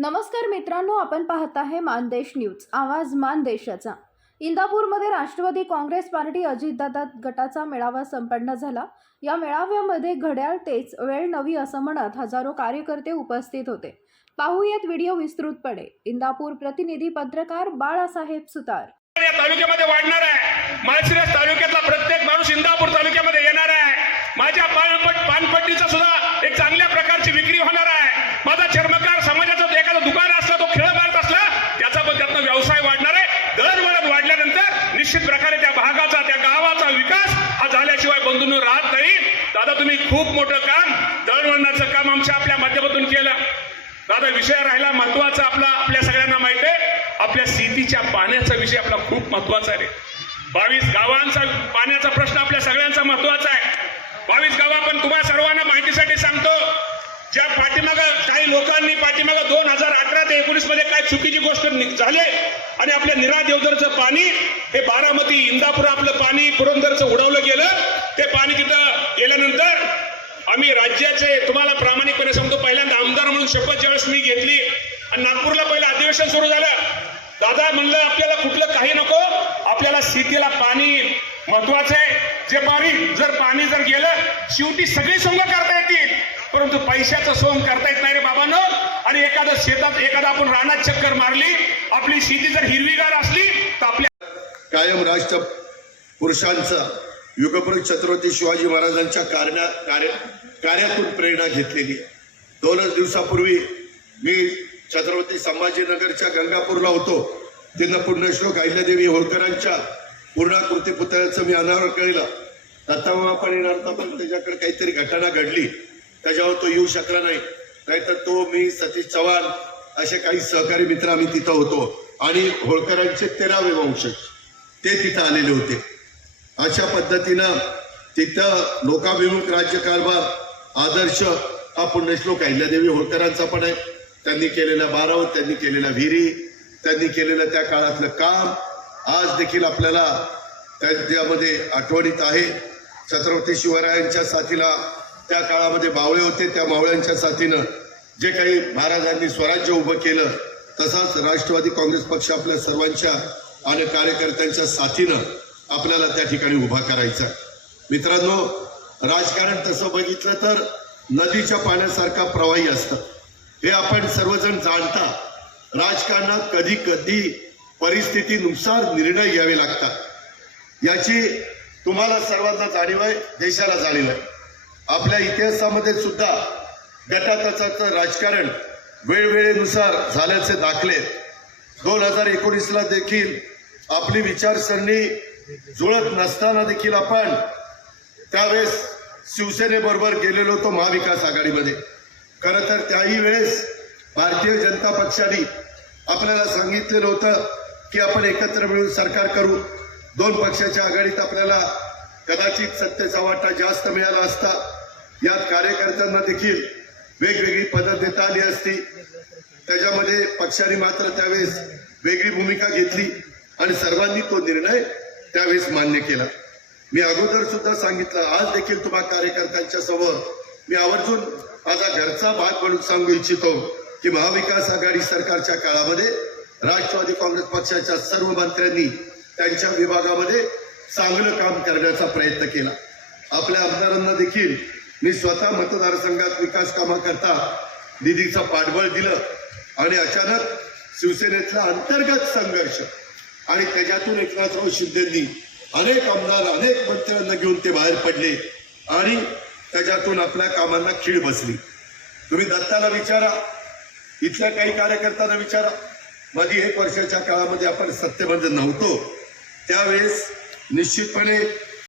नमस्कार मित्रांनो आपण पाहत आहे मानदेश न्यूज. आवाज मानदेशाचा. इंदापूरमध्ये राष्ट्रवादी काँग्रेस पार्टी अजितदादा गटाचा मेळावा संपन्न झाला. या मेळाव्यामध्ये घड्याळ तेच वेळ नवी असं म्हणत हजारो कार्यकर्ते उपस्थित होते. पाहूयात व्हिडिओ विस्तृतपणे इंदापूर प्रतिनिधी पत्रकार बाळासाहेब सुतार. या तालुक्यामध्ये वाढणार आहे. माळशिरस तालुक्यातला प्रत्येक माणूस इंदापूर तालुक्यात येणार आहे माझ्या पानपट पानपट्टीचा सुद्धा एक चांगल्या प्रकारची विक्री होणार आहे माझा चर्मकार समाजाचं एखादं दुकान असला तो खेळ मारत असला त्याचा पण त्यातनं व्यवसाय वाढणार आहे दळणवळण वाढल्यानंतर निश्चित प्रकारे त्या भागाचा त्या गावाचा विकास हा झाल्याशिवाय बंधून राहत नाही. दादा तुम्ही खूप मोठं काम दळणवळणाचं काम आमच्या आपल्या माध्यमातून केलं. दादा विषय राहिला महत्त्वाचा आपला आपल्या सगळ्यांना माहिती आहे. आपल्या शेतीच्या पाण्याचा विषय आपला खूप महत्त्वाचा आहे. बावीस गावांचा पाण्याचा प्रश्न आपल्या सगळ्यांचा महत्त्वाचा आहे. बावीस गाव आपण तुम्हाला सर्वांना माहितीसाठी सांगतो. ज्या पाठीमाग काही लोकांनी पाठीमाग दोन हजार अठरा ते एकोणीसमध्ये काय चुकीची गोष्ट झाली आणि आपल्या निरा देवदरचं पाणी हे बारामती इंदापूर आपलं पाणी पुरंदरचं उडवलं गेलं. ते पाणी तिथं गेल्यानंतर आम्ही राज्याचे तुम्हाला प्रामाणिकपणे सांगतो पहिल्यांदा आमदार म्हणून शपथ ज्यावेळेस मी घेतली आणि नागपूरला पहिलं अधिवेशन सुरू झालं. दादा म्हणलं आपल्याला कुठलं काही नको आपल्याला शेतीला पाणी महत्वाचं आहे. जे पाणी जर पाणी जर गेलं शेवटी सगळी सोंग करता येतील. परंतु पैशाचं सोंग करता येत नाही रे बाबांनो. आणि एखादं शेतात एखादा आपण रानात चक्कर मारली आपली शेती जर हिरवीगार असली तर आपल्या कायम राष्ट्र पुरुषांचा युगप्रत छत्रपती शिवाजी महाराजांच्या कार्या कार्य कार्यातून प्रेरणा घेतलेली. दोनच दिवसापूर्वी मी छत्रपती संभाजीनगरच्या गंगापूरला होतो. तिथं पुण्यश्लोक अहिल्यादेवी होळकरांच्या पूर्णाकृती पुतळ्याचं मी अनावर केलं दत्तामा पण येणार पण त्याच्याकडे काहीतरी घटना घडली. त्याच्यावर तो येऊ शकला नाही. नाहीतर तो मी सतीश चव्हाण असे काही सहकारी मित्र आम्ही तिथं होतो. आणि होळकरांचे तेरावे वंशज ते तिथं आलेले होते. अशा पद्धतीनं तिथं लोकाभिमुख राज्यकारभार आदर्श हा पुण्यश्लोक अहिल्यादेवी होळकरांचा पण आहे. त्यांनी केलेला बाराव त्यांनी केलेल्या विहिरी त्यांनी केलेलं त्या काळातलं काम आज देखील आपल्याला त्याच्यामध्ये आठवणीत आहे. छत्रपती शिवरायांच्या साथीला त्या काळामध्ये मावळे होते. त्या मावळ्यांच्या साथीनं जे काही महाराजांनी स्वराज्य उभं केलं तसाच राष्ट्रवादी काँग्रेस पक्ष आपल्या सर्वांच्या आणि कार्यकर्त्यांच्या साथीनं आपल्याला त्या ठिकाणी उभा करायचा मित्रांनो राजकारण तसं बघितलं तर नदीच्या पाण्यासारखा प्रवाही असतं. हे आपण सर्वजण जाणता राजकारणात कधी कधी परिस्थितीनुसार निर्णय घ्यावे लागतात. याची तुम्हाला सर्वांना जाणीव आहे देशाला जाणीव आहे. आपल्या इतिहासामध्ये सुद्धा गटातचाचं राजकारण वेळवेळेनुसार झाल्याचे दाखले दोन हजार एकोणीसला देखील आपली विचारसरणी जुळत नसताना देखील आपण त्यावेळेस शिवसेनेबरोबर गेलेलो होतो महाविकास आघाडीमध्ये. खरं तर त्याही वेळेस भारतीय जनता पक्षाने आपल्याला सांगितलेलं होतं की आपण एकत्र मिळून सरकार करू. दोन पक्षाच्या आघाडीत आपल्याला कदाचित सत्तेचा वाटा जास्त मिळाला असता यात कार्यकर्त्यांना देखील वेगवेगळी पदं देता आली असती. त्याच्यामध्ये पक्षाने मात्र त्यावेळेस वेगळी भूमिका घेतली आणि सर्वांनी तो निर्णय त्यावेळेस मान्य केला. मी अगोदर सुद्धा सांगितलं आज देखील तुम्हा कार्यकर्त्यांच्या समोर मी आवर्जून माझा घरचा भाग म्हणून सांगू इच्छितो की महाविकास आघाडी सरकारच्या काळामध्ये राष्ट्रवादी काँग्रेस पक्षाच्या सर्व मंत्र्यांनी त्यांच्या विभागामध्ये चांगलं काम करण्याचा प्रयत्न केला. आपल्या आमदारांना देखील मी स्वतः मतदारसंघात विकास कामाकरता निधीचं पाठबळ दिलं आणि अचानक शिवसेनेतला अंतर्गत संघर्ष आणि त्याच्यातून एकनाथराव शिंदेंनी अनेक आमदार अनेक मंत्र्यांना घेऊन ते बाहेर पडले आणि त्याच्यातून आपल्या कामांना खीळ बसली. तुम्ही दत्ताला विचारा इथल्या काही कार्यकर्त्यांना विचारा. माझी एक वर्षाच्या काळामध्ये आपण सत्तेमध्ये नव्हतो. त्यावेळेस निश्चितपणे